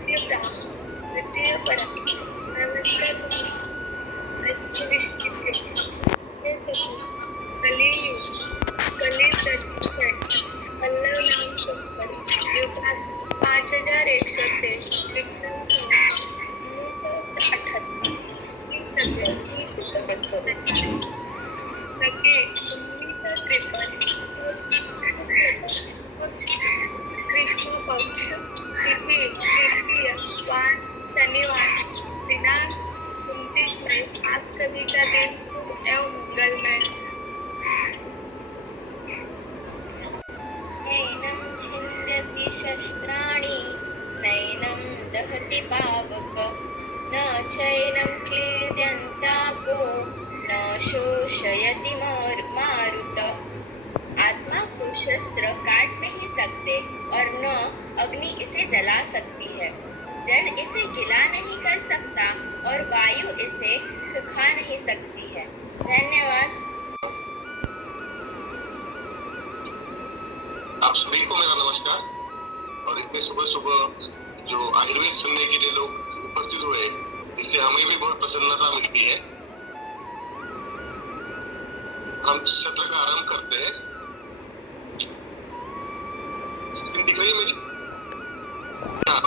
तस्य द्वितीयपरा अनन्तरं निश्चित्य हे सतीश पल्लव नाम संपन्न युगात 5100 विक्रम संवत 1978 श्री सत्याची सके सुमीचा त्रिपाठी कृष्ण पक्ष तिथि तृतीय वार शनिवार दिनांक 29 मई। आप सभी का दिन शुभ एवं मंगलमय। नैनं छिन्दति शस्त्राणि नैनं दहति पावक न चैनं क्लेद्यन्तापो न शोषयति मारुत। आत्मा को शस्त्र काट नहीं सकते और न अग्नि इसे जला सकती है। जल इसे गीला नहीं कर सकता और वायु इसे सुखा नहीं सकती है। धन्यवाद। आप सभी को मेरा नमस्कार। और इतने सुबह सुबह जो आयुर्वेद सुनने के लिए लोग उपस्थित हुए, इससे हमें भी बहुत प्रसन्नता मिलती है। हम सत्र का आरंभ करते हैं। दिख रही है मेरी?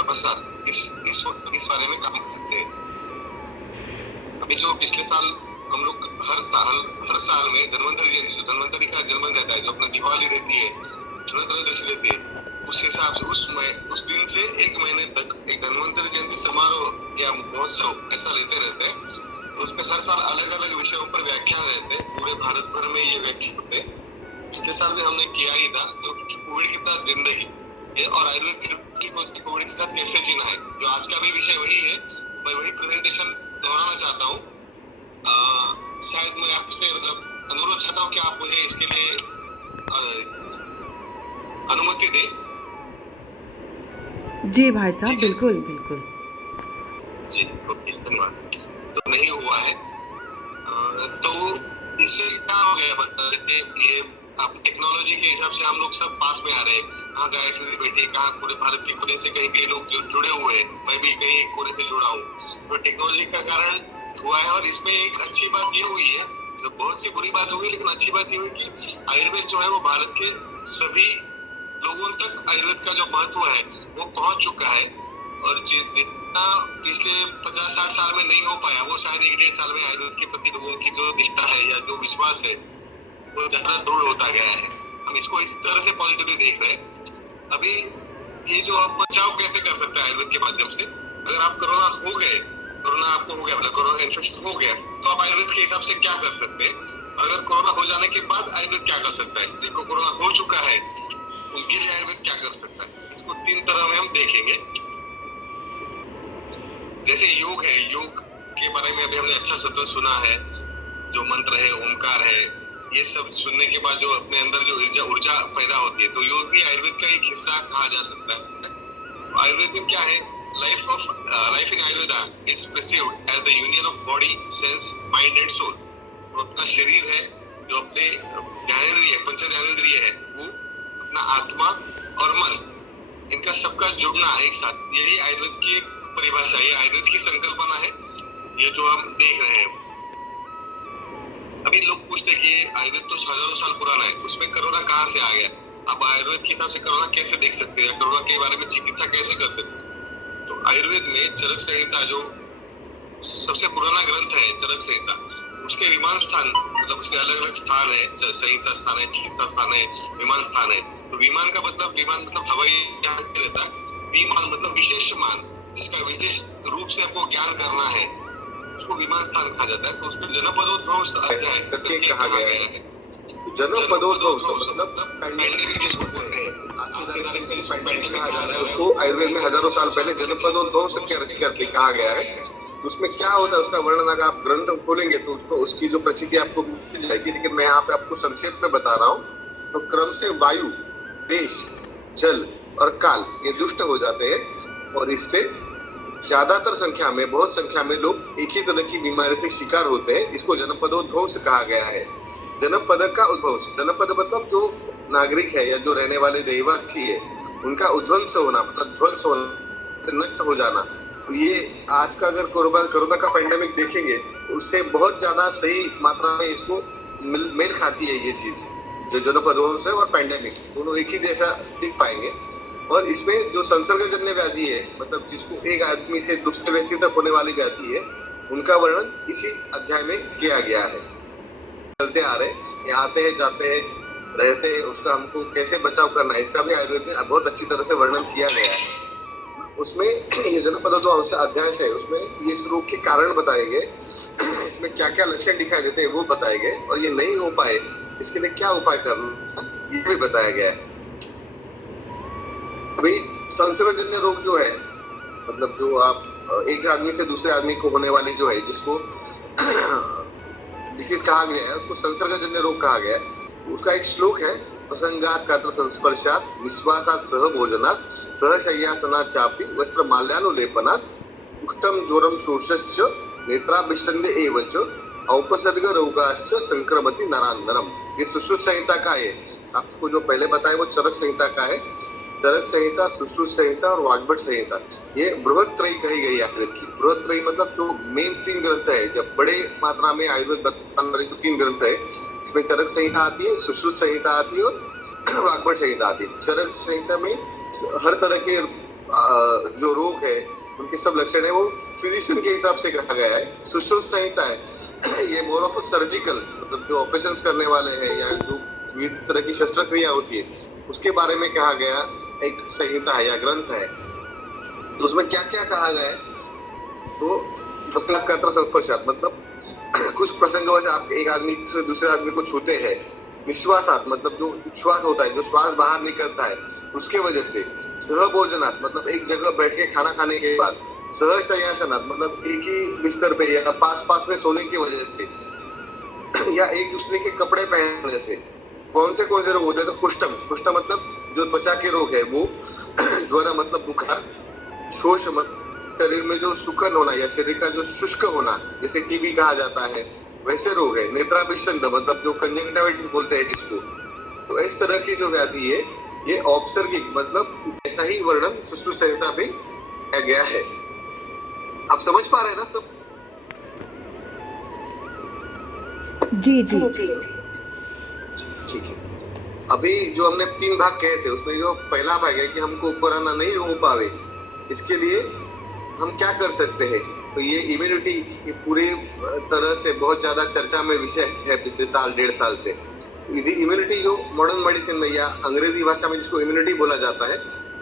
प्रसाद इस वक्त इस बारे में काम करते हैं। अभी जो पिछले साल हम लोग हर साल में धन्वंतरी जयंती, जो धन्वंतरी का जन्म रहता है, जो अपना दिवाली रहती है, त्रयोदशी रहती है, उस हिसाब से उस दिन से एक महीने तक एक धन्वंतरी जयंती समारोह या महोत्सव ऐसा लेते रहते हैं। तो उसमें हर साल अलग अलग विषयों पर व्याख्यान रहते हैं। पूरे भारत भर में ये व्याख्यान होते हैं। पिछले साल भी हमने किया ही था, जो कोविड के साथ जिंदगी और आयुर्वेद की कोविड के साथ कैसे जीना है, जो आज का भी विषय वही है। मैं वही प्रेजेंटेशन दोहराना चाहता हूँ। शायद मैं आपसे अनुरोध चाहता हूँ कि आप मुझे इसके लिए अनुमति दें। जी भाई साहब, बिल्कुल बिल्कुल जी, ओके, धन्यवाद। तो नहीं हुआ है तो इससे क्या हो गया बता देते। ये आप टेक्नोलॉजी के हिसाब से हम लोग सब पास में आ रहे हैं। कहाँ गायत्री बैठी, कहाँ पूरे भारत के कोने से कहीं लोग जो जुड़े हुए हैं। मैं भी कहीं एक कोने से जुड़ा हूँ। तो टेक्नोलॉजी का कारण हुआ है। और इसमें एक अच्छी बात ये हुई है, जो बहुत सी बुरी बात हुई, लेकिन अच्छी बात ये हुई कि आयुर्वेद जो है वो भारत के सभी लोगों तक आयुर्वेद का जो महत्व है वो पहुंच चुका है। और जितना पिछले 50-60 साल में नहीं हो पाया, वो शायद 1-1.5 साल में आयुर्वेद के प्रति लोगों की जो निष्ठा है या जो विश्वास है वो ज्यादा दृढ़ होता गया है। हम इसको इस तरह से पॉजिटिवली देख रहे हैं। अभी ये जो आप बचाव कैसे कर सकते हैं आयुर्वेद के माध्यम से, अगर आप कोरोना आपको हो गया, मतलब कोरोना इन्फेक्शन हो गया, तो आप आयुर्वेद के हिसाब से क्या कर सकते हैं। और अगर कोरोना हो जाने के बाद आयुर्वेद क्या कर सकता है, जिनको कोरोना हो चुका है उनके लिए आयुर्वेद क्या कर सकता है, इसको 3 तरह में हम देखेंगे। जैसे योग है, योग के बारे में अभी हमने अच्छा सत्र सुना है, जो मंत्र है, ओमकार है, ये सब सुनने के बाद जो अपने अंदर जो ऊर्जा पैदा होती है, तो योग भी आयुर्वेद का एक हिस्सा कहा जा सकता है। आयुर्वेद में क्या है, life in Ayurveda is perceived as the union of body, sense, mind and soul। तो अपना शरीर है, जो अपने ज्ञानेंद्रिय, पंच ज्ञानेंद्रिय है, वो अपना आत्मा और मन, इनका सबका जुड़ना एक साथ, यही आयुर्वेद की एक परिभाषा, ये आयुर्वेद की संकल्पना है, ये जो हम देख रहे हैं। अभी लोग पूछते कि आयुर्वेद तो हजारों साल पुराना है, उसमें कोरोना कहाँ से आ गया। आप आयुर्वेद के हिसाब से कोरोना कैसे देख सकते हैं, कोरोना के बारे में चिकित्सा कैसे कर सकते हैं। तो आयुर्वेद में चरक संहिता, जो सबसे पुराना ग्रंथ है चरक संहिता, उसके विमान स्थान, मतलब उसके अलग अलग स्थान है, संहिता स्थान है, चिकित्सा स्थान है, विमान स्थान है। तो विमान का मतलब, विमान मतलब हवाई जहाज रहता है, विमान मतलब विशेष मान, जिसका विशेष रूप से आपको ज्ञान करना है, उसको विमान स्थान कहा जाता है। तो उसमें जनपदोद्भव अध्याय कहा गया है। जनपदोद्भव मतलब पैंडेमिक जिसको बोलते हैं, पैंडेमिक कहा जा रहा है, उसको आयुर्वेद में हजारों साल पहले जनपदोद्भव से करके कहा गया है। उसमें क्या होता है, उसका वर्णन अगर आप ग्रंथ खोलेंगे तो उसकी जो प्रचिति आपको मिल जाएगी, लेकिन मैं यहाँ पे आपको संक्षेप में बता रहा हूँ। तो क्रम से वायु, देश, जल और काल ये दुष्ट हो जाते हैं, और इससे ज्यादातर संख्या में, बहुत संख्या में लोग एक ही तरह की बीमारी से शिकार होते हैं। इसको जनपदोद्भव से कहा गया है। जनपद का उद्भव, जनपद मतलब जो नागरिक है या जो रहने वाले देहवासी है, उनका उध्वंस होना, मतलब ध्वंस होना, नष्ट हो जाना। तो ये आज का अगर कोरोना का पेंडेमिक देखेंगे उससे बहुत ज्यादा सही मात्रा में इसको मेल खाती है ये चीज, जो जनपद वंश है और पेंडेमिक दोनों एक ही जैसा दिख पाएंगे। और इसमें जो संसर्गजन्य व्याधि है, मतलब जिसको एक आदमी से दूसरे व्यक्ति तक होने वाली व्याधि है, उनका वर्णन इसी अध्याय में किया गया है। चलते आ रहे, ये आते हैं जाते हैं रहते हैं, उसका हमको कैसे बचाव करना है इसका भी आयुर्वेद में बहुत अच्छी तरह से वर्णन किया गया है। उसमें ये जनपद जो अध्याय है उसमें ये इस रोग के कारण बताए गए, इसमें क्या क्या लक्षण दिखाई देते हैं वो बताए गए, और ये नहीं हो पाए इसके लिए क्या उपाय करना ये भी बताया गया है। अभी संसर्गजन्य रोग जो है, मतलब जो आप एक आदमी से दूसरे आदमी को होने वाली जो है, जिसको डिसीज कहा गया है, उसको संसर्गजन्य रोग कहा गया है। उसका एक श्लोक है, प्रसंगात कात्र संस्पर्शात निश्वासात सह भोजनात सह शय्यासनात चापि वस्त्र माल्यानुलेपनात कुष्ठम ज्वरम शोषश्च नेत्राभिषंदे एवच औपसर्ग रोगाश्च संक्रमति नरांतरम। ये सुश्रुत संहिता का है, आपको जो पहले बताया वो चरक संहिता का है। चरक संहिता, सुश्रुत संहिता और वाग्भट संहिता, ये बृहत्त्रयी कही गई है आयुर्वेद की। बृहत्त्रयी मतलब जो मेन 3 ग्रंथ है, जब बड़े मात्रा में आयुर्वेद बताने वाले 3 ग्रंथ है, इसमें चरक संहिता आती है, सुश्रुत संहिता आती है और वाग्भट संहिता आती है। चरक संहिता में हर तरह के जो रोग है उनके सब लक्षण है वो फिजिशियन के हिसाब से कहा गया है। सुश्रुत संहिता है ये मोर ऑफ सर्जिकल, मतलब जो ऑपरेशन करने वाले हैं या जो विविध तरह की शस्त्रक्रिया होती है उसके बारे में कहा गया एक संहिता है या ग्रंथ है। तो उसमें क्या क्या कहा गया है, तो प्रसंगात कात्र संस्पर्शात मतलब कुछ प्रसंगवश आप एक आदमी से दूसरे आदमी को छूते हैं। निश्वासात मतलब जो श्वास होता है, जो श्वास बाहर निकलता है उसके वजह से। सहभोजनात मतलब एक जगह बैठ के खाना खाने के बाद। सहशय्यासनात मतलब एक ही बिस्तर पे या पास में सोने की वजह से या एक दूसरे के कपड़े पहनने से। कौन से रोग होते हैं, तो कुष्ठ मतलब जो त्वचा के रोग है वो, ज्वर मतलब बुखार, शोष मतलब शरीर में जो सुखन होना या शरीर का जो शुष्क होना, जैसे टीबी कहा जाता है वैसे रोग है। नेत्राभिषंद मतलब जो कंजंक्टिविटिस बोलते हैं जिसको, तो इस तरह की जो व्याधि है ये औपसर्गिक मतलब ऐसा ही वर्णन सुश्रुत संहिता में किया गया है। आप समझ पा रहे हैं ना सब? जी जी जी ठीक है। अभी जो हमने 3 भाग कहे थे उसमें जो पहला भाग है कि हमको कोरोना नहीं हो पावे, इसके लिए हम क्या कर सकते हैं, तो ये इम्यूनिटी पूरी तरह से बहुत ज्यादा चर्चा में विषय है पिछले साल 1.5 साल से। इम्यूनिटी जो मॉडर्न मेडिसिन में या अंग्रेजी भाषा में जिसको इम्यूनिटी बोला जाता है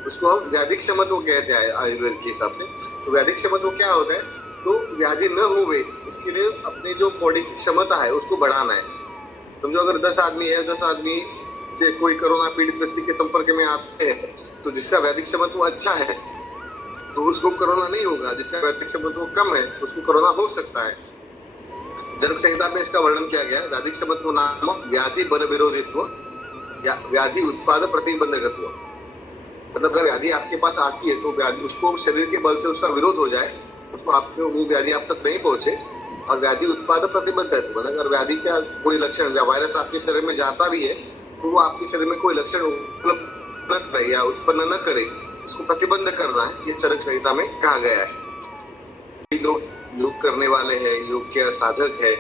उसको हम व्याधिक क्षमत्व कहते हैं आयुर्वेद के हिसाब से। तो व्याधिक क्षमत्व क्या होता है, तो व्याधि न हुए इसके लिए अपने जो बॉडी की क्षमता है उसको बढ़ाना है। समझो अगर 10 आदमी है, 10 आदमी के कोई कोरोना पीड़ित व्यक्ति के संपर्क में आते हैं, तो जिसका व्याधिक क्षमत्व अच्छा है तो उसको कोरोना नहीं होगा, जिसका व्याधिक क्षमत्व कम है उसको कोरोना हो सकता है। जनक संहिता में इसका वर्णन किया गया है। व्याधिक क्षमत्व नामक व्याधि बल विरोधित्व या व्याधि उत्पाद प्रतिबंधकत्व, मतलब अगर व्याधि आपके पास आती है तो व्याधि उसको शरीर के बल से उसका विरोध हो जाए, उसको आपको वो व्याधि आप तक नहीं पहुंचे। और व्याधि उत्पाद प्रतिबंधकत्व मतलब अगर व्याधि का कोई लक्षण या वायरस आपके शरीर में जाता भी है तो वो आपके शरीर में कोई लक्षण उपलब्ध न करे या उत्पन्न न करे, इसको प्रतिबंध करना है, ये चरक संहिता में कहा गया है। लोग योग करने वाले हैं, योग के साधक है,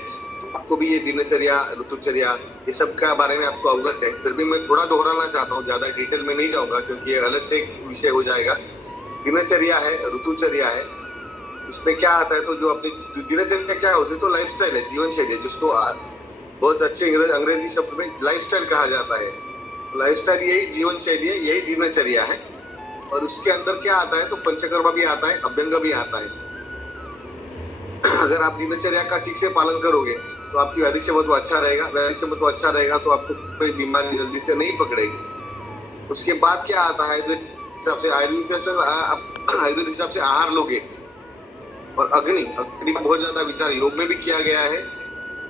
तो आपको भी ये दिनचर्या, ऋतुचर्या ये सब का बारे में आपको अवगत है। फिर भी मैं थोड़ा दोहराना चाहता हूँ, ज्यादा डिटेल में नहीं जाऊंगा क्योंकि ये अलग से एक विषय हो जाएगा। दिनचर्या है, ऋतुचर्या है, इसमें क्या आता है, तो जो अपनी दिनचर्या क्या होती है, तो लाइफस्टाइल है, जीवन शैली है, जिसको बहुत अच्छे अंग्रेजी शब्द में लाइफस्टाइल कहा जाता है। लाइफस्टाइल यही जीवन शैली है, यही दिनचर्या है। और उसके अंदर क्या आता है, तो पंचकर्म भी आता है, अभ्यंग भी आता है। अगर आप दिनचर्या का ठीक से पालन करोगे तो आपकी व्याधिक क्षमत्व अच्छा रहेगा। व्याधिक क्षमत्व अच्छा रहेगा तो आपको कोई बीमारी जल्दी से नहीं पकड़ेगी। उसके बाद क्या आता है, हिसाब से आयुर्वेद हिसाब से आहार लोगे और अग्नि का बहुत ज्यादा विचार योग में भी किया गया है।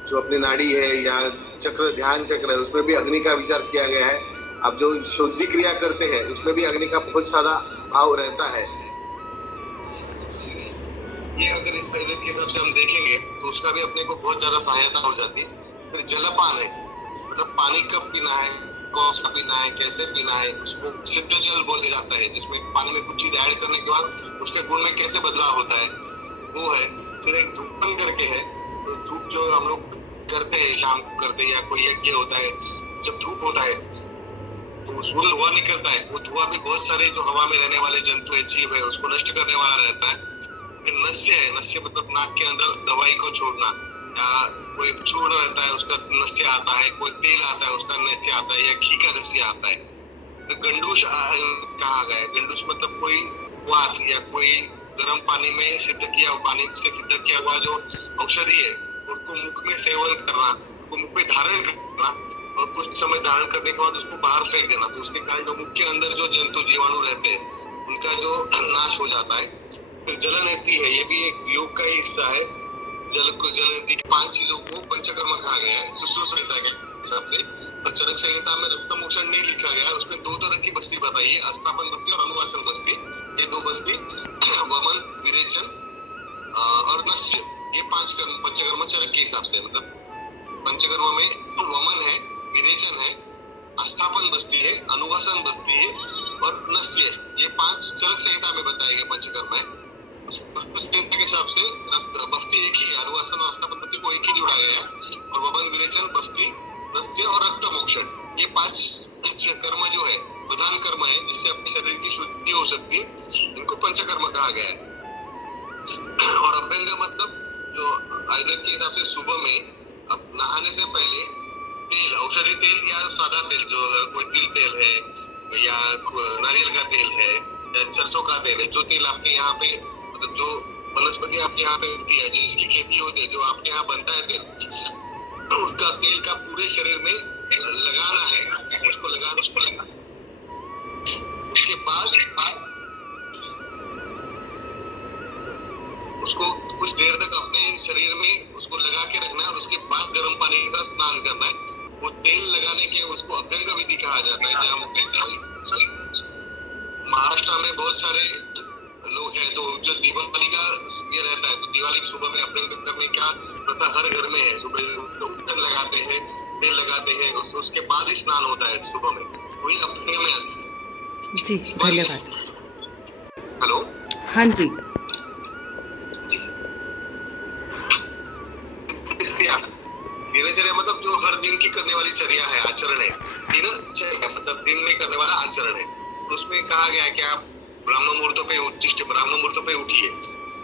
जो अपनी नाड़ी है या चक्र, ध्यान चक्र है, उसमें भी अग्नि का विचार किया गया है। आप जो शुद्धि क्रिया करते हैं उसमें भी अग्नि का बहुत ज्यादा भाव रहता है। ये अगर इस आयुर्वेद के हिसाब से हम देखेंगे तो उसका भी अपने को बहुत ज्यादा सहायता हो जाती है। फिर जलपान है, मतलब पानी कब पीना है, कौन सा पीना है, कैसे पीना है, उसको सिद्ध जल बोले जाता है, जिसमें पानी में कुछ चीज ऐड करने के बाद उसके गुण में कैसे बदलाव होता है वो है। फिर एक धूपन करके है, तो धूप जो हम लोग करते हैं शाम को करते हैं, या कोई यज्ञ होता है जब धूप होता है तो उसमें धुआं निकलता है। वो धुआं भी बहुत सारे जो हवा में रहने वाले जंतु है, जीव है, उसको नष्ट करने वाला रहता है। फिर नस्य है, नस्य मतलब नाक के अंदर दवाई को छोड़ना, या कोई चूर्ण रहता है उसका नस्य आता है, कोई तेल आता है उसका नस्य आता है, या घी का नस्य आता है। तो गंडूश कहा गया है, गंडूश मतलब कोई वात या कोई गर्म पानी में सिद्ध किया, पानी से सिद्ध किया हुआ जो औषधि है उसको मुख में सेवन करना, उसको मुख में धारण करना, और कुछ समय धारण करने के बाद उसको बाहर फेंक देना। तो उसके कारण जो मुख के अंदर जो जंतु जीवाणु रहते हैं उनका जो नाश हो जाता है। फिर जलनेति है, ये भी एक योग का ही हिस्सा है। जलनेति की 5 चीजों को पंचकर्म कहा गया है सुश्रुत संहिता के हिसाब से। और चरक संहिता में रक्त मोक्षण नहीं लिखा गया है, उसमें 2 तरह की बस्ती बताई है, अस्थापन बस्ती और अनुवासन बस्ती। ये 2 बस्ती वमन, विरेचन और नस्य, ये 5 कर्म पंचकर्म चरक के हिसाब से। मतलब पंचकर्म में वमन है, विरेचन है, अस्थापन बस्ती है, अनुवासन बस्ती है और नस्य, ये 5 चरक संहिता में बताए गए पंचकर्म है। संहिता के हिसाब से बस्ती एक ही है, अनुवासन और अस्थापन बस्ती को एक ही जोड़ा गया है। और वमन, विरेचन, बस्ती, नस्य और रक्त मोक्षण, ये 5 कर्म जो है प्रधान कर्म है जिससे अपने शरीर की शुद्धि हो सकती है, इनको पंचकर्म कहा गया है। और अभ्यंग मतलब जो आयुर्वेद के हिसाब से सुबह में अब नहाने से पहले तेल, औषधि तेल या सादा तेल, जो कोई तिल तेल है या नारियल का तेल है या सरसों का तेल है, जो तेल आपके यहाँ पे मतलब जो वनस्पति आपके यहाँ पे होती है, जो इसकी खेती होती है, जो आपके यहाँ बनता है तेल, उसका तेल का पूरे शरीर में लगाना है, उसको लगा उसके बाद उसको कुछ देर तक अपने शरीर में उसको लगा के रखना है और उसके बाद गर्म पानी के साथ स्नान करना है। वो तेल लगाने के उसको अभ्यंग विधि कहा जाता है। जहाँ महाराष्ट्र में बहुत सारे लोग हैं तो जो दिवाली का ये रहता है, तो दिवाली की सुबह में अभ्यंग करने का प्रथा हर घर में है। सुबह उत्तर लगाते हैं, तेल लगाते हैं, उसके बाद ही स्नान होता है सुबह में, वही अभ्यंग में आती है। जी धन्यवाद। हेलो, हाँ जी। दिनचर्या मतलब जो हर दिन की करने वाली चर्या है, आचरण है, दिनचर्या मतलब दिन में करने वाला आचरण है। तो उसमें कहा गया है कि आप ब्राह्मण मुहूर्तों पे उत्तिष्ठ, ब्राह्मण मुहूर्तों पे उठिए।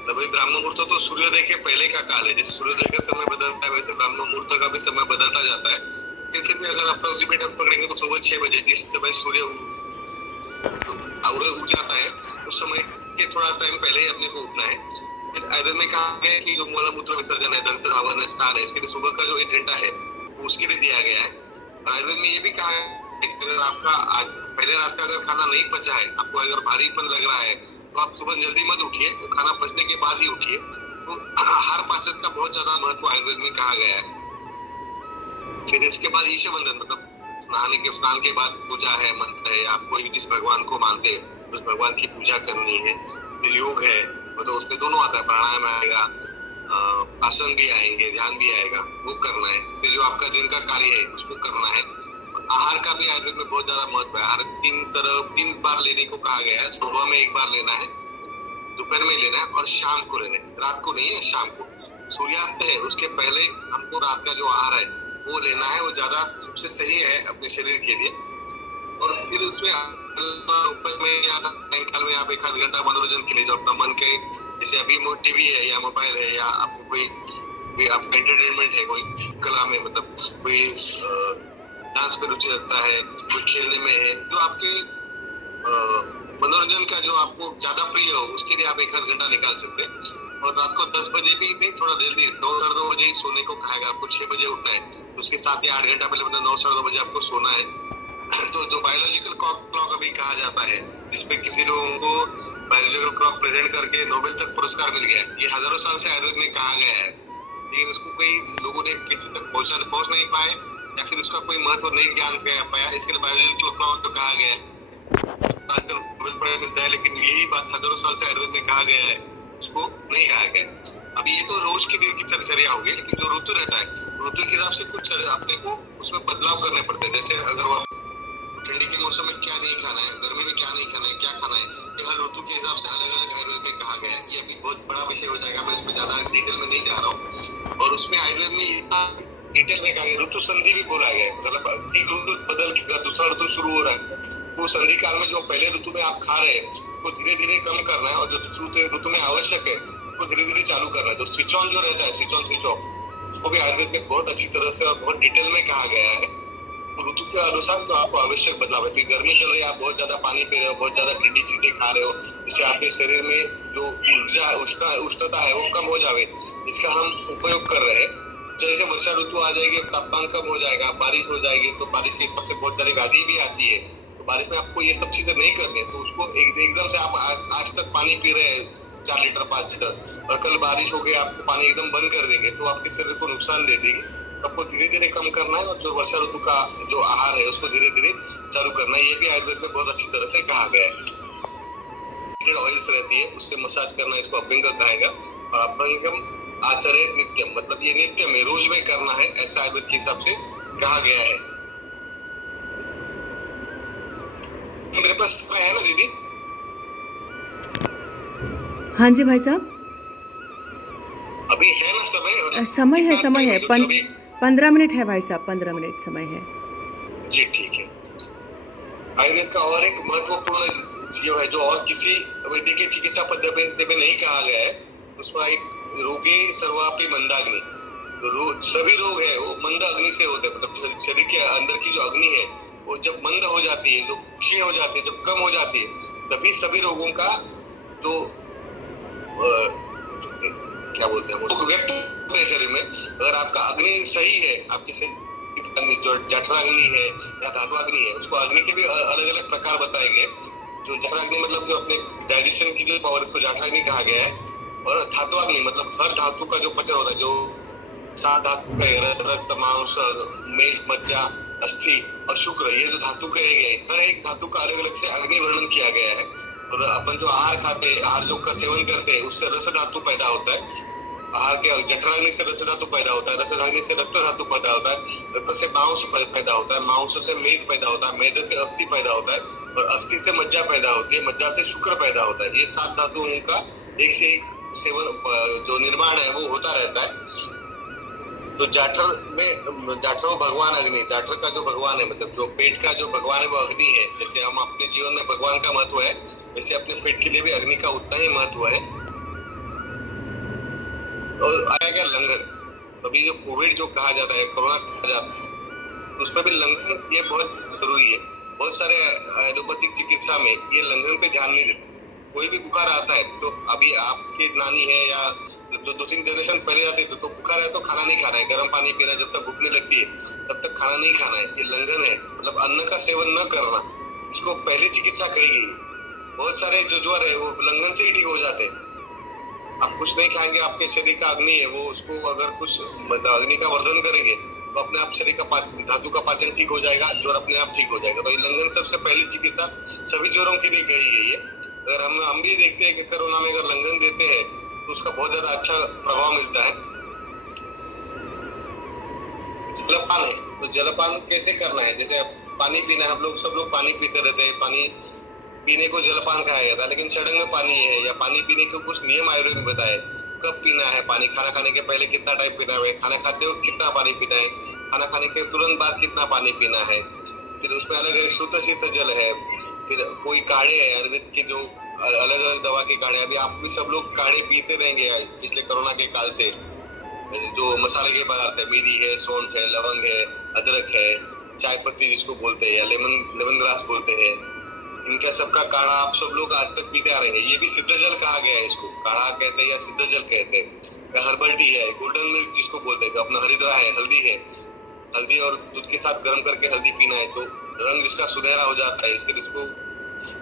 तभी ब्राह्मण मुहूर्त तो सूर्योदय के पहले का काल है, जैसे सूर्योदय का समय बदलता है वैसे ब्राह्मण मुहूर्त का भी समय बदलता जाता है। लेकिन फिर अगर अप्रोक्सीमेट हम पकड़ेंगे तो सुबह 6 बजे जिस समय सूर्य उग जाता है उस समय के थोड़ा टाइम पहले ही अपने को उठना है। फिर आयुर्वेद में कहा गया है कि जो मल मूत्र विसर्जन है, दंत धावन है, स्नान है, इसके लिए सुबह का जो 1 घंटा है वो उसके लिए दिया गया है। और आयुर्वेद में ये भी कहा है कि अगर आपका आज पहले रात का अगर खाना नहीं पचा है, आपको अगर भारीपन लग रहा है तो आप सुबह जल्दी मत उठिए, वो खाना पचने के बाद ही उठिए। तो आहार पाचन का बहुत ज्यादा महत्व आयुर्वेद में कहा गया है। फिर इसके बाद ईश बंधन मतलब स्नान के बाद पूजा है, मंत्र है, आप कोई भी जिस भगवान को मानते हैं उस भगवान की पूजा करनी है। फिर योग है, मतलब उसमें दोनों आता है, प्राणायाम आएगा, आसन भी आएंगे, ध्यान भी आएगा, वो करना है। फिर जो आपका दिन का कार्य है उसको करना है। आहार का भी आयुर्वेद में बहुत ज्यादा महत्व है। आहार 3 बार लेने को कहा गया है, सुबह में 1 बार लेना है, दोपहर में लेना है और शाम को लेना है। रात को नहीं है, शाम को। सूर्यास्त है उसके पहले हमको रात का जो आहार है वो लेना है, वो ज्यादा सबसे सही है अपने शरीर के लिए। और फिर उसमें सायंकाल में आप 1 आध घंटा मनोरंजन के लिए जो अपना मन के, जैसे अभी टीवी है या मोबाइल है या आपको कोई आपका एंटरटेनमेंट है, कोई कला में मतलब कोई डांस में रुचि रखता है, कोई खेलने में है, जो आपके मनोरंजन का जो आपको ज्यादा प्रिय हो उसके लिए आप 1 आध घंटा निकाल सकते हैं। और रात को 10 बजे भी नहीं, थोड़ा जल्दी 9 साढ़े 9 बजे ही सोने को कहा गया। आपको 6 बजे उठना है, उसके 7 या 8 घंटा पहले मतलब 9 साढ़े 9 बजे आपको सोना है। तो जो बायोलॉजिकल क्लॉक अभी कहा जाता है, जिसपे किसी लोगों को बायोलॉजिकल क्लॉक प्रेजेंट करके नोबेल तक पुरस्कार मिल गया है। ये हजारों साल से आयुर्वेद में कहा गया है, लेकिन उसको कई लोगों ने किसी तक पहुंच नहीं पाए या फिर उसका कोई महत्व नहीं ज्ञान पाया। इसके लिए बायोलॉजिकल क्लॉक तो कहा गया है, आजकल नोबेल प्राइज मिलता है, लेकिन यही बात हजारों साल से आयुर्वेद में कहा गया है, उसको नहीं कहा गया। अब ये तो रोज के दिन की दिनचर्या होगी, लेकिन जो ऋतु रहता है ऋतु के हिसाब से कुछ अपने को उसमें बदलाव करने पड़ते हैं। जैसे अगर वो ठंडी के मौसम में क्या नहीं खाना है, गर्मी में क्या नहीं खाना है, क्या खाना है, ये हर ऋतु के हिसाब से अलग अलग आयुर्वेद में नहीं जा रहा हूँ। और उसमें आयुर्वेद में इतना डिटेल में कहा गया, ऋतु संधि भी बोला गया है। मतलब एक ऋतु बदल के दूसरा ऋतु शुरू हो रहा है, तो संधि काल में जो पहले ऋतु में आप खा रहे हैं वो धीरे धीरे कम करना है, और जो दूसरे ऋतु में आवश्यक है वो धीरे धीरे चालू करना है। तो स्विच ऑन जो रहता है, स्विच ऑन स्विच ऑफ, उसको भी आयुर्वेद में बहुत अच्छी तरह से और बहुत डिटेल में कहा गया है। ऋतु के अनुसार तो आपको आवश्यक बदलाव है। फिर गर्मी चल रही है, आप बहुत ज्यादा पानी पी रहे हो, बहुत ज्यादा ठंडी चीजें खा रहे हो, जिससे आपके शरीर में जो ऊर्जा उष्णता है वो कम हो जाए, इसका हम उपयोग कर रहे हैं। जैसे वर्षा ऋतु आ जाएगी, तापमान कम हो जाएगा, बारिश हो जाएगी, तो बारिश के हिसाब से बहुत ज्यादा व्याधि भी आती है। तो बारिश में आपको ये सब चीजें नहीं करनी है, तो उसको एकदम से आप आज तक पानी पी रहे हैं 4 लीटर 5 लीटर, और कल बारिश हो गई, आपको पानी एकदम बंद कर देंगे, तो आपके शरीर को नुकसान दे देगी। आपको धीरे धीरे कम करना है, और जो वर्षा ऋतु का जो आहार है उसको धीरे धीरे चालू करना है। ये भी आयुर्वेद में बहुत अच्छी तरह से कहा गया है। ऑयल्स रहती है, उससे मसाज करना, इसको अभ्यंगम कहेगा। और अभ्यंगम आचर्य नित्यम, मतलब ये नित्य में रोज में करना है, ऐसा आयुर्वेद के हिसाब से कहा गया है। मेरे पास समय है ना दीदी? हाँ जी भाई साहब, अभी है ना समय? समय है 15 मिनट है भाई साहब, 15 मिनट समय है जी। ठीक है। आयुर्वेद का और एक महत्वपूर्ण जो है, जो और किसी वैद्यकीय चिकित्सा पद्धति में नहीं कहा गया है, उसमें एक रोगे सर्वापि मंदाग्नि। तो सभी रोग है वो मंद अग्नि से होते हैं। मतलब शरीर के अंदर की जो अग्नि है वो जब मंद हो जाती है, जो क्षीण हो जाती है, जब कम हो जाती है, तभी सभी रोगों का जो क्या बोलते हैं वो व्यक्त होते हैं शरीर में। अगर आपका अग्नि सही है, आपके शरीर जो जठराग्नि है या धात्वाग्नि है, उसको अग्नि के भी अलग अलग प्रकार बताए गए। जो जठराग्नि मतलब जो अपने डाइजेशन की जो पावर, इसको जठराग्नि कहा गया है। और धात्वाग्नि मतलब हर धातु का जो पचन होता है, जो 7 धातु का रस, रक्त, मांस, मेष, मज्जा, अस्थि और शुक्र, ये जो धातु कहे गए, हर एक धातु का अलग अलग से अग्नि वर्णन किया गया है। और अपन जो आहार खाते हैं, आहार जो का सेवन करते हैं, उससे रस धातु पैदा होता है। आहार के जठराग्नि से रस धातु पैदा होता है, रसधाग्नि से रक्त धातु पैदा होता है, रक्त से मांस पैदा होता है, मांस से मेद पैदा होता है, मेद से अस्थि पैदा होता है, और अस्थि से मज्जा पैदा होती है, मज्जा से शुक्र पैदा होता है। ये 7 धातुओं का एक से एक सेवन जो निर्माण है वो होता रहता है। तो जाठर भगवान अग्नि, जाठर का जो भगवान है, मतलब जो पेट का जो भगवान है वो अग्नि है। जैसे हम अपने जीवन में भगवान का महत्व है, वैसे अपने पेट के लिए भी अग्नि का उतना ही महत्व है। और आया गया लंघन। अभी जो कोविड जो कहा जाता है, कोरोना कहा जाता है, उसमें भी लंघन ये बहुत जरूरी है। बहुत सारे एलोपैथिक चिकित्सा में ये लंघन पे ध्यान नहीं देते। कोई भी बुखार आता है, तो अभी आपकी नानी है या जो 2-3 जनरेशन पहले जाते थे, तो बुखार है तो खाना नहीं खाना है, गर्म पानी पीना, जब तक भूख नहीं लगती है तब तक खाना नहीं खाना है। ये लंघन है, मतलब अन्न का सेवन न करना, इसको पहली चिकित्सा कही गई। बहुत सारे जो ज्वर है वो लंघन से ही ठीक हो जाते हैं। आप कुछ नहीं खाएंगे, आपके शरीर का अग्नि है वो, उसको अगर कुछ अग्नि का वर्धन करेंगे तो अपने आप शरीर का धातु का पाचन ठीक हो जाएगा, ज्वर अपने आप ठीक हो जाएगा। तो ये लंघन सबसे पहली चिकित्सा सभी ज्वरों के लिए कही गई है। अगर हम भी देखते हैं कि कोरोना में अगर लंघन देते हैं तो उसका बहुत ज्यादा अच्छा प्रभाव मिलता है। जलपान है, तो जलपान कैसे करना है? जैसे पानी पीना है, हम लोग सब लोग पानी पीते रहते हैं, पानी पीने को जलपान कहा जाता है, लेकिन षडंग पानी है या पानी पीने के कुछ नियम आयुर्वेद में बताए। कब पीना है पानी? खाना खाने के पहले कितना टाइम पीना है, खाना खाते हुए कितना पानी पीना है, खाना खाने के तुरंत बाद कितना पानी पीना है। फिर उसमें अलग अलग शुद्ध शीत जल है। फिर कोई काढ़े है आयुर्वेद के, जो अलग अलग दवा के काढ़े, अभी आप भी सब लोग काढ़े पीते रहेंगे पिछले कोरोना के काल से। जो मसाले के पदार्थ है, मिरी है, सौंठ है, लवंग है, अदरक है, चाय पत्ती जिसको बोलते हैं, या लेमन ग्रास बोलते हैं, इनका सबका काढ़ा आप सब लोग आज तक पीते आ रहे हैं। ये भी सिद्ध जल कहा गया है, इसको काढ़ा कहते हैं या सिद्ध जल कहते हैं। हर्बल टी है, गोल्डन मिल्क जिसको बोलते हैं, जो अपना हरिद्रा है, हल्दी है, हल्दी और दूध के साथ गर्म करके हल्दी पीना है, तो रंग इसका सुनहरा हो जाता है, इसको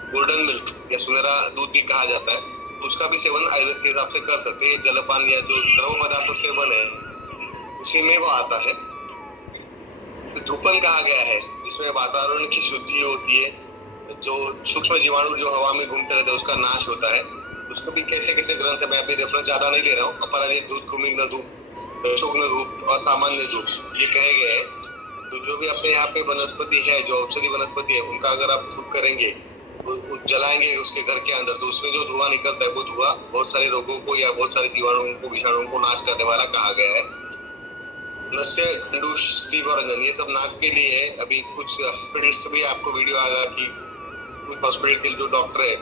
गोल्डन मिल्क या सुनहरा दूध भी कहा जाता है। तो उसका भी सेवन आयुर्वेद के हिसाब से कर सकते हैं। जलपान या जो द्रव पदार्थों सेवन है उसी में वो आता है। धूपन कहा गया है, जिसमें वातावरण की शुद्धि होती है, जो सूक्ष्म जीवाणु जो हवा में घूमते रहते हैं उसका नाश होता है। उसको भी कैसे कैसे ग्रंथ है, मैं अभी रेफरेंस ज्यादा नहीं ले रहा हूँ, अपराजित धूप, कृमिग्न धूप, शोग्न धूप और सामान्य धूप, ये कहे गए हैं। तो जो भी अपने यहाँ पे वनस्पति है, जो औषधि वनस्पति है, उनका अगर आप धूप करेंगे जलाएंगे उसके घर के अंदर, तो उसमें जो धुआं निकलता है वो धुआं बहुत सारे रोगों को या बहुत सारे जीवाणुओं को, विषाणुओं को नाश करने वाला कहा गया है। नस्य, खंडूष, स्टीव और अंजन, ये सब नाक के लिए है। अभी कुछ हॉस्पिटल्स से भी आपको वीडियो आएगा कि कुछ हॉस्पिटल के जो डॉक्टर है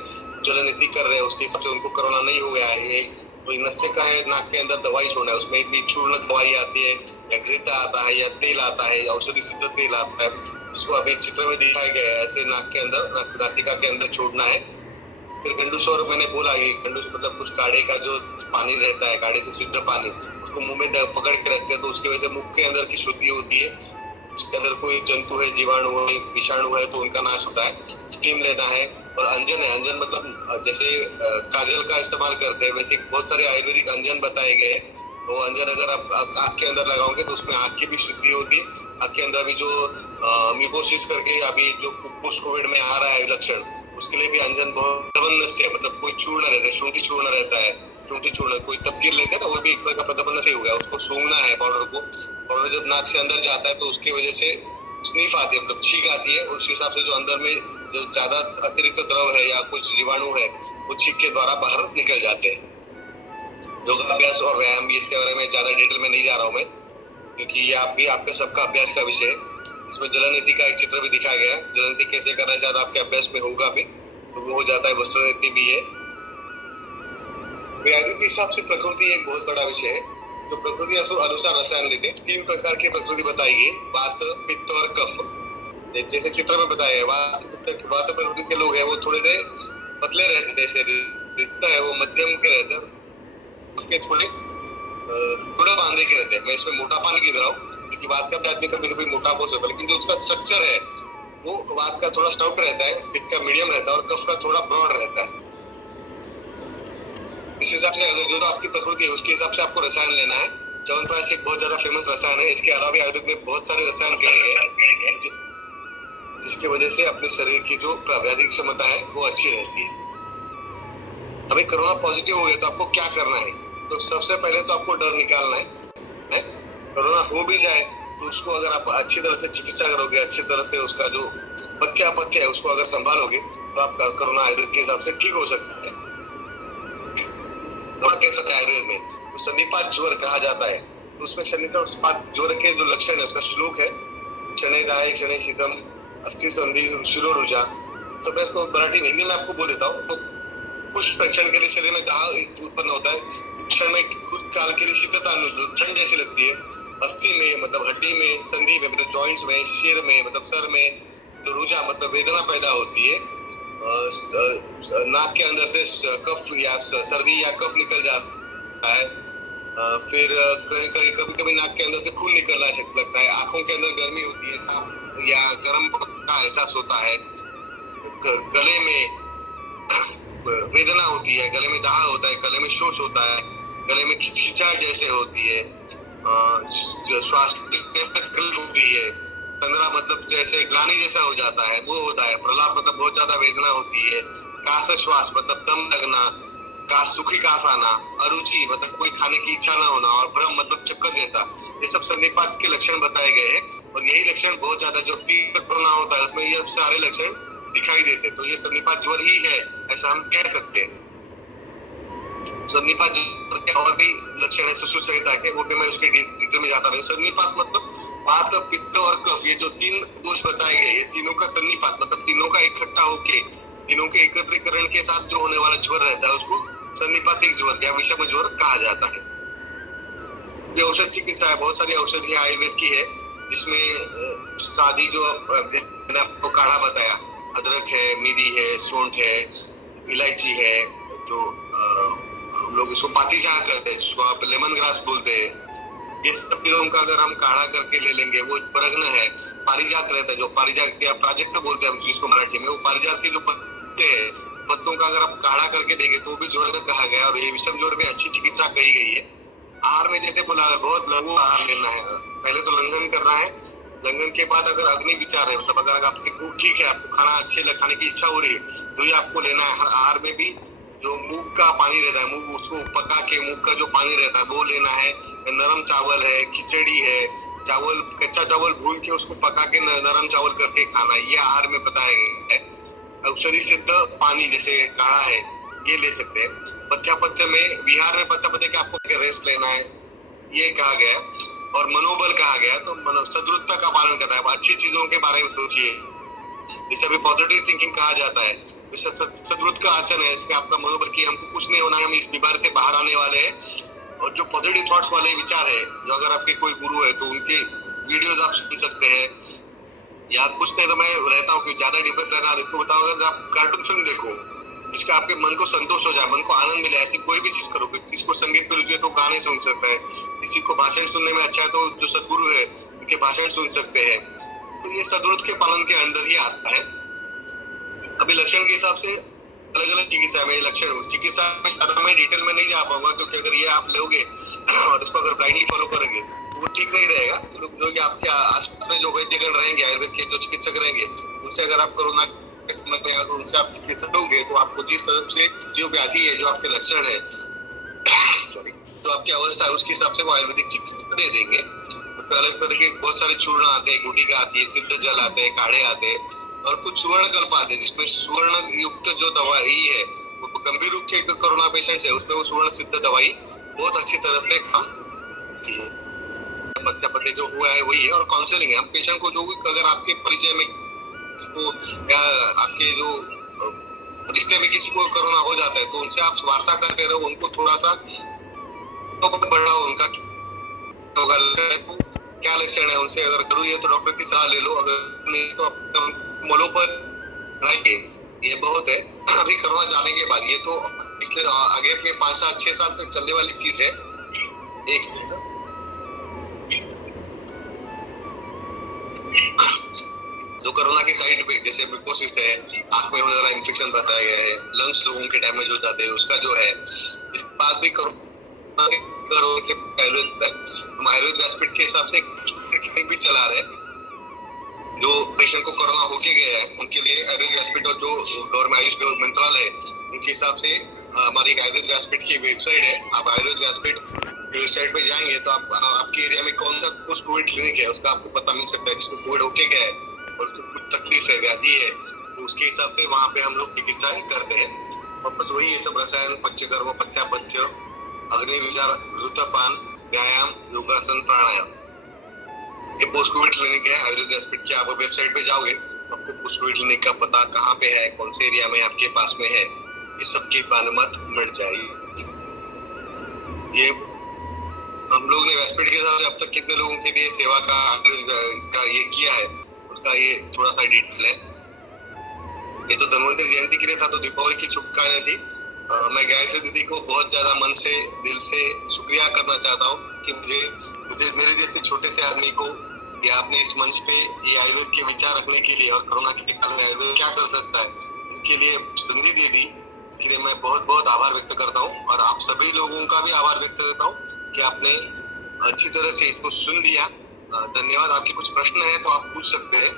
जलनीति कर रहे हैं, उसके हिसाब से उनको कोरोना नहीं हो गया है। ये कोई नस्य का है, नाक के अंदर दवाई छोड़ना है, उसमें भी चूर्ण दवाई आती है, या घृता आता है, या तेल आता है, या औषधि सिद्ध तेल आता है, उसको अभी चित्र में दिखाया गया है। ऐसे नाक के अंदर, नासिका के अंदर छोड़ना है। फिर गंडूस, और मैंने बोला ये गंडूस मतलब कुछ काढ़े का जो पानी रहता है, काढ़े से सिद्ध पानी, उसको मुंह में पकड़ के रखते हैं, तो उसकी वजह से मुख के अंदर की शुद्धि होती है। उसके अंदर कोई जंतु है, जीवाणु है, विषाणु है, तो उनका नाश होता है। स्टीम लेना है। और अंजन है, अंजन मतलब जैसे काजल का इस्तेमाल करते हैं, वैसे बहुत सारे आयुर्वेदिक अंजन बताए गए। तो अंजन अगर आप आँख के अंदर लगाओगे तो उसमें आँख की भी शुद्धि होती है। आँख के अंदर भी जो म्यूकोसिस करके अभी जो पोस्ट कोविड में आ रहा है लक्षण, उसके लिए भी अंजन बहुत प्रबंध से, मतलब कोई चूर्ण रहता है, शुंठी चूर्ण रहता है, शुंठी चूर्ण कोई तपकीर लेते हैं ना, वो भी एक प्रकार का प्रबंध से हो गया। उसको सूंघना है पाउडर को, पाउडर जब नाक से अंदर जाता है तो उसकी वजह से स्नीफ आती है, मतलब छींक आती है। उस हिसाब से जो अंदर में जो ज्यादा अतिरिक्त द्रव है या कुछ जीवाणु है, वो छींक के द्वारा बाहर निकल जाते हैं। योगाभ्यास और व्यायाम, इसके बारे में ज्यादा डिटेल में नहीं जा रहा हूँ मैं, क्योंकि ये आप भी आपके सबका अभ्यास का विषय है। इसमें जलनीति का एक चित्र भी दिखाया गया है। जलनीति कैसे करना चाहता आपके अभ्यास में होगा भी, तो वो हो जाता है। वस्त्रनीति भी है। व्याधि के हिसाब से प्रकृति एक बहुत बड़ा विषय है। तो प्रकृति अनुसार रसायन लेते हैं। 3 प्रकार की प्रकृति बताई गई, वात, पित्त और कफ। जैसे चित्र में बताया है, वात प्रकृति के लोग हैं, वो थोड़े से पतले रहते हैं, जैसे पित्त है वो मध्यम के रहते हैं, उसके थोड़े बांधे के रहते हैं। मैं इसमें मोटापा नहीं गिर रहा हूँ, क्योंकि वात का भी आदमी कभी कभी मोटा हो सकता है, लेकिन जो उसका स्ट्रक्चर है वो वात का थोड़ा स्टाउट रहता है, पित्त का मीडियम रहता है, और कफ का थोड़ा ब्रॉड रहता है। इस हिसाब से अगर जो आपकी प्रकृति है उसके हिसाब से आपको रसायन लेना है। च्यवनप्राश एक बहुत ज्यादा फेमस रसायन है। इसके अलावा भी आयुर्वेद में बहुत सारे रसायन कहे गए, जिसकी वजह से अपने शरीर की जो व्याधि क्षमता है वो अच्छी रहती है। अभी कोरोना पॉजिटिव हो गया तो आपको क्या करना है? तो सबसे पहले तो आपको डर निकालना है। कोरोना हो भी जाए तो उसको अगर आप अच्छी तरह से चिकित्सा करोगे, अच्छी तरह से उसका जो पथ्य है उसको अगर संभालोगे, तो आपका कोरोना आयुर्वेद के हिसाब से ठीक हो सकता है। कैसा है आयुर्वेद में तो सन्निपात ज्वर कहा जाता है। तो उसमें सन्निपात ज्वर के जो लक्षण है, उसका श्लोक है, क्षणे दाय क्षणे शीतम अस्थि संधि शिरोरुजा। तो मैं इसको मराठी में, हिंदी में आपको बोल देता हूँ। तो कुछ क्षण के लिए शरीर में दाह उत्पन्न होता है, क्षण में कुछ काल के लिए शीतलता, ठंड जैसी लगती है। अस्थि में मतलब हड्डी में, संधि में मतलब जॉइंट्स में, शिर में मतलब सर में, तो रुजा मतलब वेदना पैदा होती है। नाक के अंदर से कफ या सर्दी या कफ निकल जाता है। फिर कभी कभी नाक के अंदर से खून निकलना लगता है। आंखों के अंदर गर्मी होती है या गर्म का एहसास होता है। गले में वेदना होती है, गले में दाह होता है, गले में शोष होता है, गले में खिचखिचाहट जैसे होती है, श्वास होती है, तंद्रा मतलब जैसे ग्लानि जैसा हो जाता है वो होता है। प्रलाप मतलब बहुत ज्यादा वेदना होती है। कास श्वास मतलब दम लगना, कास सुखी कास आना, अरुचि मतलब कोई खाने की इच्छा ना होना, और भ्रम मतलब चक्कर जैसा। ये सब सन्निपात के लक्षण बताए गए हैं। और यही लक्षण बहुत ज्यादा जो तीव्र कोरोना होता है उसमें ये सारे लक्षण दिखाई देते, तो ये सन्निपात ज्वर ही है ऐसा हम कह सकते हैं। सन्निपात ज्वर के और भी लक्षण है सुश्रुत संहिता के, वो भी मैं उसके डिटेल में जाता नहीं। सन्निपात मतलब वात, पित्त और कफ, ये जो 3 दोष बताए गए, ये तीनों का सन्निपात मतलब तीनों का इकट्ठा होके, तीनों के एकत्रीकरण के साथ जो होने वाला ज्वर रहता है उसको सन्निपातिक ज्वर या विषम ज्वर कहा जाता है। ये औषध चिकित्सा है, बहुत सारी औषधि आयुर्वेद की है, जिसमें सादी जो मैंने आपको काढ़ा बताया, अदरक है, मेथी है, सौंठ है, इलायची है, जो हम लोग इसको पाती चाह कहते हैं, जिसको आप लेमन ग्रास बोलते हैं। ये सब तीनों का अगर हम काढ़ा करके ले लेंगे, वो परगना है, पारिजात रहता है, जो पारिजात या प्राजक्त बोलते हैं जिसको मराठी में, वो पारिजात के जो पत्ते हैं, पत्तों का अगर आप काढ़ा करके देंगे तो भी ज्वर में कहा गया। और ये विषम ज्वर में अच्छी चिकित्सा कही गई है। आहार में जैसे बोला बहुत लघु आहार लेना है, पहले तो लंघन करना है। लंघन के बाद अगर अग्नि विचार है, मतलब अगर आपकी भूख ठीक है, आपको खाना अच्छे खाने की इच्छा हो रही है, तो ये आपको लेना है। हर आहार में भी जो मूंग का पानी रहता है, मूंग उसको पका के मूंग का जो पानी रहता है वो लेना है। नरम चावल है, खिचड़ी है, चावल कच्चा चावल भून के उसको पका के नरम चावल करके खाना, ये आहार में बताया गया है। औषधि सिद्ध पानी जैसे काढ़ा है ये ले सकते हैं। पथ्य पथ्य में विहार में पथ्य पथ्य के आपको रेस्ट लेना है ये कहा गया, और मनोबल कहा गया, तो सद्रुतता का पालन करना है। अच्छी चीजों के बारे में सोचिए, जैसे अभी पॉजिटिव थिंकिंग कहा जाता है, सद्रुत का आचरण है, इसमें आपका मनोबल की हमको कुछ नहीं होना है, हम इस बीमारी से बाहर आने वाले हैं। और जो पॉजिटिव थॉट्स वाले विचार है, जो अगर आपके कोई गुरु है तो उनके वीडियोस आप सुन सकते हैं, या कुछ नहीं तो मैं रहता हूँ कि ज्यादा डिप्रेस रहना आपको बताओ, अगर आप कार्टून फिल्म देखो जिसका आपके मन को संतोष हो जाए, मन को आनंद मिले, ऐसी कोई भी चीज करो। किसी को संगीत में रुचि है तो गाने सुन सकता है, किसी को भाषण सुनने में अच्छा है तो जो सदगुरु है उनके भाषण सुन सकते हैं। तो ये सद्रुत के पालन के अंदर ही आता है। अभी लक्षण के हिसाब से अलग अलग चिकित्सा में लक्षण, चिकित्सा में ज्यादा मैं डिटेल में नहीं जा पाऊंगा, क्योंकि अगर ये आप लोगे और इसको अगर ब्लाइंडली फॉलो करेंगे तो वो ठीक नहीं रहेगा। जो आपके आसपास में जो वैद्यगण रहेंगे, आयुर्वेद के जो चिकित्सक रहेंगे, उनसे अगर आप कोरोना के समय में अगर उनसे आप चिकित्सा लोगे तो आपको जिस तरह से जो व्याधि है, जो आपके लक्षण है, सॉरी, जो आपकी अवस्था है, उसके हिसाब से वो आयुर्वेदिक चिकित्सा दे देंगे। तो अलग तरह के बहुत सारे चूर्ण आते हैं, गुटिका आती है, सिद्ध जल आते हैं, काढ़े आते हैं, और कुछ सुवर्ण कल्प आते हैं जिसमें सुवर्ण युक्त जो दवाई है, वो गंभीर रूप के कोरोना पेशेंट है उसमें वो सुवर्ण सिद्ध दवाई बहुत अच्छी तरह से काम की है। पत्ते पत्ते जो हुआ है वही है, और काउंसलिंग है। हम पेशेंट को जो भी अगर आपके परिचय में किसी या आपके जो रिश्ते में किसी को कोरोना हो जाता है तो उनसे आप वार्ता करते रहो, उनको थोड़ा सा तो बढ़ाओ उनका क्या लक्षण है, उनसे अगर जरूरी है तो डॉक्टर की सलाह ले लो, अगर नहीं तो अपने मोलों पर रहिए, ये बहुत है। अभी कोरोना जाने के बाद ये तो पिछले आगे के 5 साल 6 साल तक चलने वाली चीज है। एक मिनट, जो कोरोना के साइड इफेक्ट जैसे म्यूकोसिस है, आंख में होने वाला इन्फेक्शन बताया गया है, लंग्स लोगों के डैमेज हो जाते हैं, उसका जो है इसके बाद भी कोरोना के हम आयुर्वेद व्यासपीठ के हिसाब से क्लिनिक भी चला रहे हैं। जो पेशेंट को कोरोना होके गया है उनके लिए आयुर्वेद व्यासपीठ, और जो गवर्नमेंट आयुष मंत्रालय है उनके हिसाब से हमारी आयुर्वेद व्यासपीठ की वेबसाइट है। आप आयुर्वेद व्यासपीठ वेबसाइट पे जाएंगे तो आपके एरिया में कौन सा पोस्ट कोविड क्लिनिक है उसका आपको पता मिल सकता है, जिसको कोविड होके गया है और कुछ तकलीफ है, व्याधि है, तो उसके हिसाब से वहाँ पे हम लोग चिकित्साएं करते हैं। और बस वही है सब, रसायन, पंचकर्म, पथ्यापथ्य, अग्नि विचार, घृतपान, व्यायाम, योगासन, प्राणायाम, ये पोस्ट कोविड क्लिनिक है आयुर्वेद व्यासपीठ की। आप वेबसाइट पे जाओगे आपको पोस्ट कोविड क्लिनिक का पता कहाँ पे है, कौन से एरिया में आपके पास में है, ये सब की मालूमात मिल जाएगी। ये हम लोग ने व्यासपीठ के साथ अब तक कितने लोगों के लिए सेवा का ये किया है उसका ये थोड़ा सा डिटेल है। ये तो धन्वंतरि जयंती के लिए था, तो दीपावली की शुभकामनाएं थी। मैं गायत्री दीदी को बहुत ज्यादा मन से दिल से शुक्रिया करना चाहता हूँ कि मुझे मेरे जैसे छोटे से आदमी को ये आपने इस मंच पे ये आयुर्वेद के विचार रखने के लिए और कोरोना के काल में आयुर्वेद क्या कर सकता है इसके लिए संधि दे दी। इसके लिए मैं बहुत बहुत आभार व्यक्त करता हूँ, और आप सभी लोगों का भी आभार व्यक्त करता हूँ कि आपने अच्छी तरह से इसको सुन लिया। धन्यवाद। आपके कुछ प्रश्न है तो आप पूछ सकते हैं।